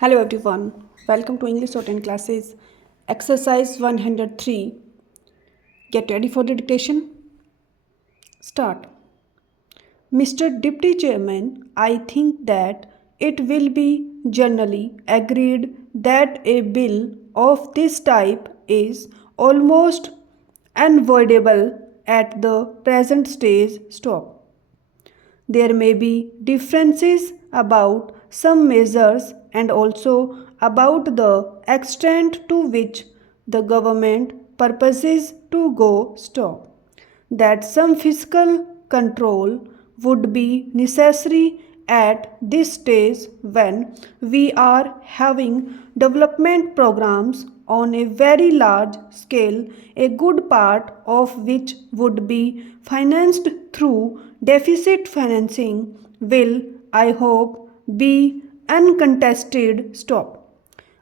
Hello everyone, welcome to English Shorthand classes. Exercise 103. Get ready for the dictation. Start. Mr. Deputy Chairman, I think that it will be generally agreed that a bill of this type is almost unavoidable at the present stage. Stop. There may be differences about some measures and also about the extent to which the government purposes to go. Stop. That some fiscal control would be necessary at this stage when we are having development programs on a very large scale, a good part of which would be financed through deficit financing will, I hope, be uncontested. Stop.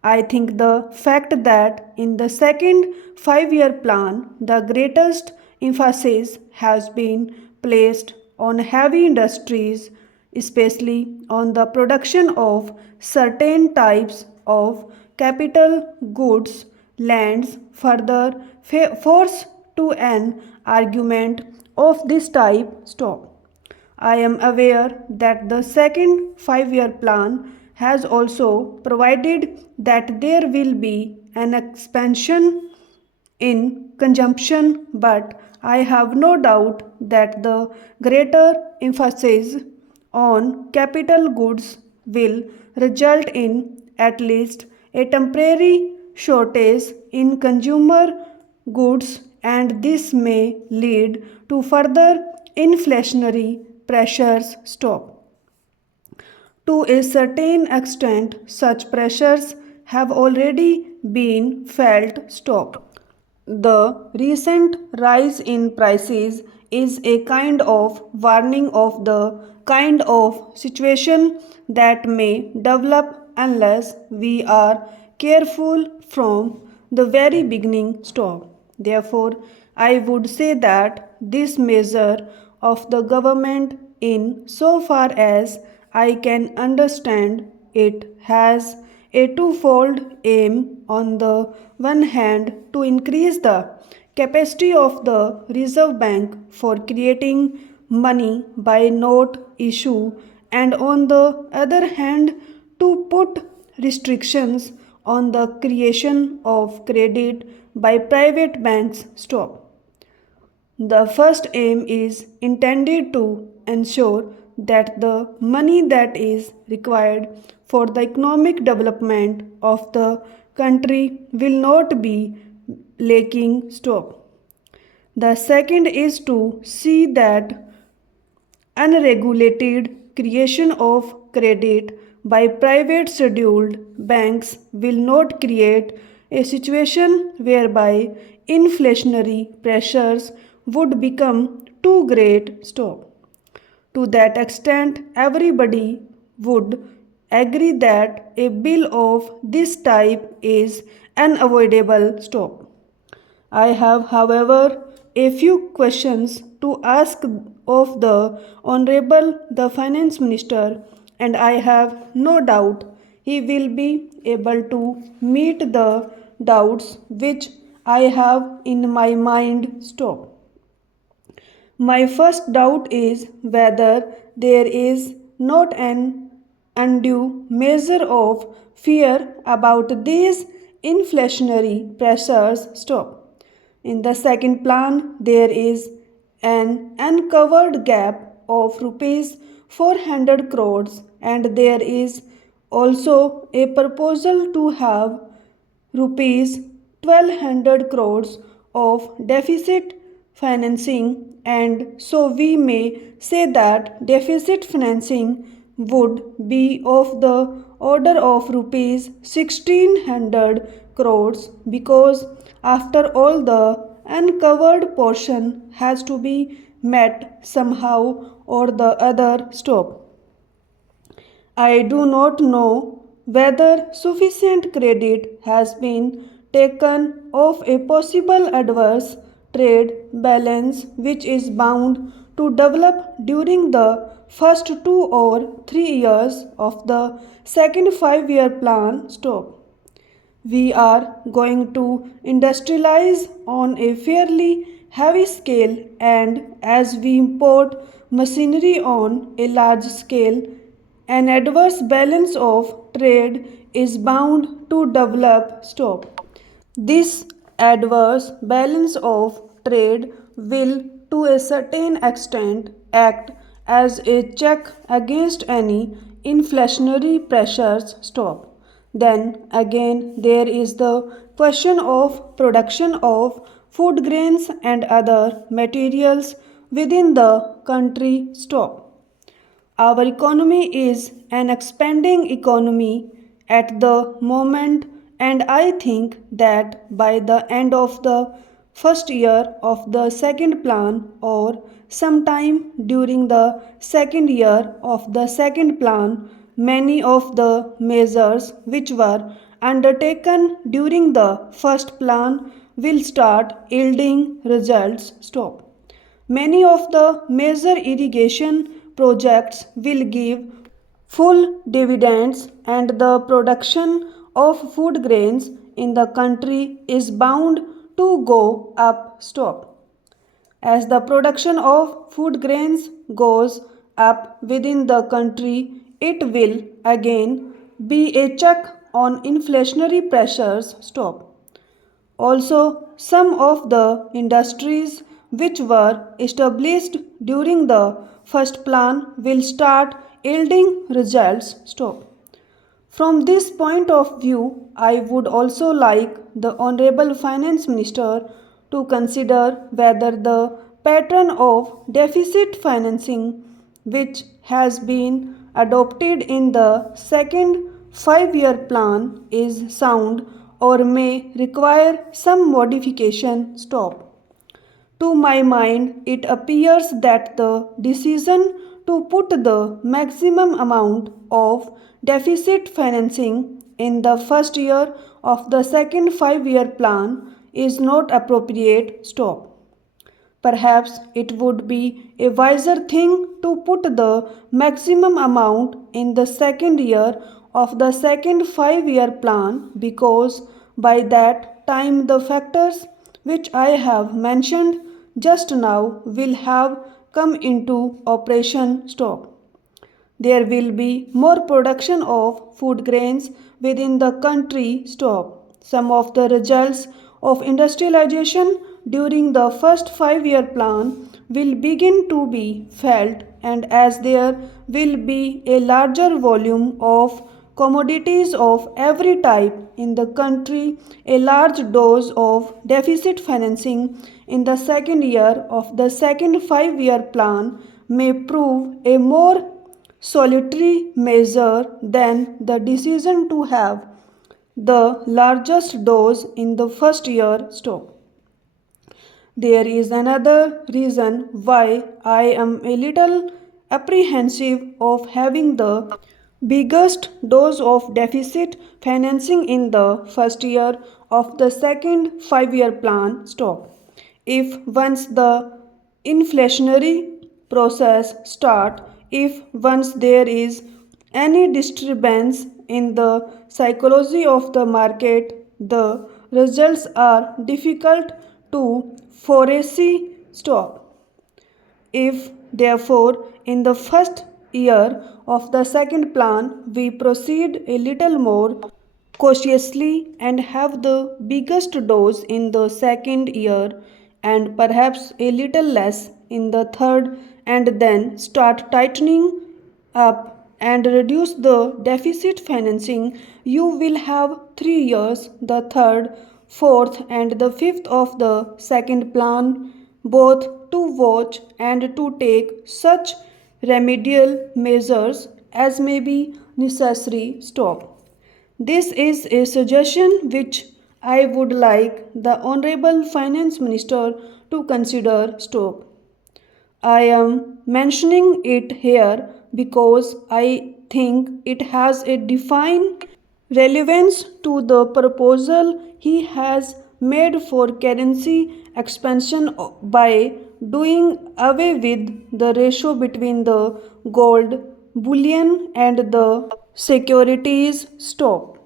I think the fact that in the second 5 year plan, the greatest emphasis has been placed on heavy industries, especially on the production of certain types of capital goods, lends further force to an argument of this type. Stop. I am aware that the second 5 year plan has also provided that there will be an expansion in consumption, but I have no doubt that the greater emphasis on capital goods will result in at least a temporary shortage in consumer goods, and this may lead to further inflationary pressures. Stop. To a certain extent, such pressures have already been felt. Stop. The recent rise in prices is a kind of warning of the kind of situation that may develop unless we are careful from the very beginning. Stop. Therefore, I would say that this measure of the government, in so far as I can understand it, has a twofold aim. On the one hand, to increase the capacity of the Reserve Bank for creating money by note issue, and on the other hand, to put restrictions on the creation of credit by private banks. Stop. The first aim is intended to ensure that the money that is required for the economic development of the country will not be lacking. Stop. The second is to see that unregulated creation of credit by private scheduled banks will not create a situation whereby inflationary pressures would become too great. Stop. To that extent, everybody would agree that a bill of this type is unavoidable. Stop. I have, however, a few questions to ask of the Honorable the Finance Minister, and I have no doubt he will be able to meet the doubts which I have in my mind. Stop. My first doubt is whether there is not an undue measure of fear about these inflationary pressures. Stop. In the second plan, there is an uncovered gap of rupees 400 crores, and there is also a proposal to have rupees 1200 crores of deficit financing, and so we may say that deficit financing would be of the order of rupees 1600 crores, because after all the uncovered portion has to be met somehow or the other. Stop. I do not know whether sufficient credit has been taken of a possible adverse trade balance which is bound to develop during the first 2 or 3 years of the second 5 year plan. Stop. We are going to industrialize on a fairly heavy scale, and as we import machinery on a large scale, an adverse balance of trade is bound to develop. Stop. This adverse balance of trade will, to a certain extent, act as a check against any inflationary pressures. Stop. Then again, there is the question of production of food grains and other materials within the country. Stop. Our economy is an expanding economy at the moment, and I think that by the end of the first year of the second plan or sometime during the second year of the second plan, many of the measures which were undertaken during the first plan will start yielding results. Stop. Many of the major irrigation projects will give full dividends, and the production of food grains in the country is bound to go up. Stop. As the production of food grains goes up within the country, it will again be a check on inflationary pressures. Stop. Also, some of the industries which were established during the first plan will start yielding results. Stop. From this point of view, I would also like the Honorable Finance Minister to consider whether the pattern of deficit financing which has been adopted in the second 5 year plan is sound or may require some modification. Stop. To my mind, it appears that the decision to put the maximum amount of deficit financing in the first year of the second 5 year plan is not appropriate. Stop. Perhaps it would be a wiser thing to put the maximum amount in the second year of the second 5 year plan, because by that time the factors which I have mentioned just now will have come into operation. Stop. There will be more production of food grains within the country. Stop. Some of the results of industrialization during the first 5 year plan will begin to be felt, and as there will be a larger volume of commodities of every type in the country, a large dose of deficit financing in the second year of the second 5 year plan may prove a more solitary measure than the decision to have the largest dose in the first year. Stop. There is another reason why I am a little apprehensive of having the biggest dose of deficit financing in the first year of the second 5 year plan. Stop. If once the inflationary process start, if once there is any disturbance in the psychology of the market, the results are difficult to foresee. Stop. If, therefore, in the first year of the second plan we proceed a little more cautiously and have the biggest dose in the second year and perhaps a little less in the third, and then start tightening up and reduce the deficit financing, you will have 3 years, the third, fourth, and the fifth of the second plan, both to watch and to take such remedial measures as may be necessary. Stop. This is a suggestion which I would like the Honorable Finance Minister to consider. Stop. I am mentioning it here because I think it has a defined relevance to the proposal he has made for currency expansion by doing away with the ratio between the gold bullion and the securities stock.